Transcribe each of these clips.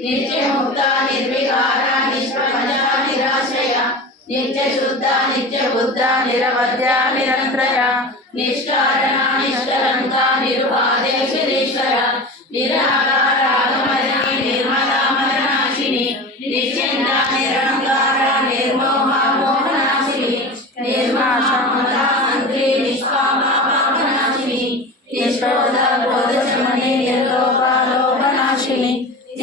నిత్యముక్త నిర్వికార నిష్ప్రపంచ నిరాశ్రయ నిత్య శుద్ధ నిత్య బుద్ధ నిరవధ్య నిరంతరయ నిష్కార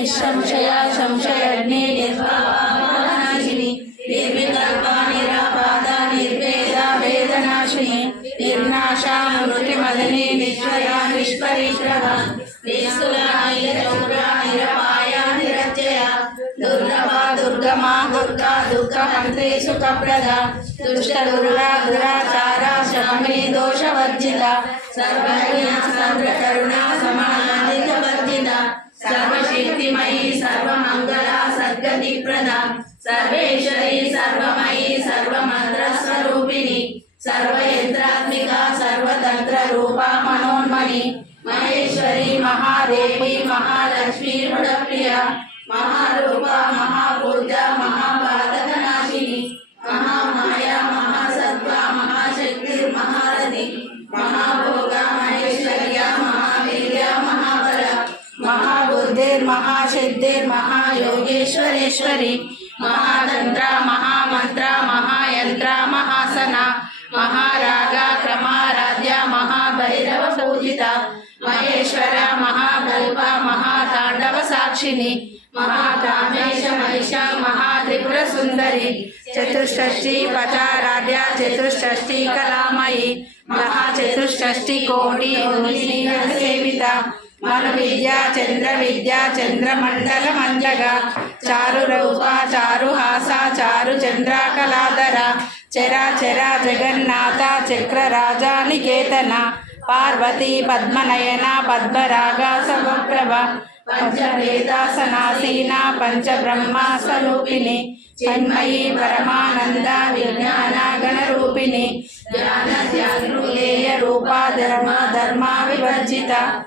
నిస్సంశయా సంశయగ్ని నిర్భావనాశిని నిర్వికల్ప నిరాపాద నిర్వేద వేదనాశిని నిర్నాశా మృతిమదని నిశ్చయ నిష్పరిశ్రవ నిస్సులాయ చౌర నిరపాయ నిరచయ దుర్లభ దుర్గమా దుర్గా దుఃఖ మంత్రి సుఖప్రద దుష్ట దుర్గా దురాచార శమని దోషవర్జిత సర్వజ్ఞ సర్వ కరుణ సమానాధిక వర్జిత सर्वशक्तिमयी सर्वमंगला सद्गति प्रदा सर्वेश्वरी, सर्वमयी सर्वमंत्र स्वरूपिणी सर्वयंत्रात्मिका सर्वतंत्र रूपा मनोन्मणि महेश्वरी, महादेवी, महालक्ष्मी, गुणप्रिया महा మహాబుద్ధిర్ మహాయోగేశ్వరేశ్వరి మహాతంత్ర మహామంత్ర మహాయంత్ర మహాసన మహారాగ క్రమారాధ్య మహాభైరవ పూజిత మహేశ్వర మహాకల్ప మహాతాండవ సాక్షిని మహాకామేశ మహిష మహాత్రిపుర సుందరి చతుష్షష్టి పచారాధ్య మన విద్య చంద్ర విద్య చంద్రమండల మంజగా. చారు రూప చారు హాస చారు చంద్రాకలాదర. చరా చరా జగన్నాథ చక్ర రాజాని కేతన పార్వతి పద్మనయన పద్మరాగ సమప్రభ పంచవేదాసనాసీన పంచబ్రహ్మ స్వరూపిణి. చిన్మయి పరమానంద విజ్ఞాన గణరూపిణి జ్ఞాన ధ్యాన రూప ధర్మ ధర్మ వివర్జిత.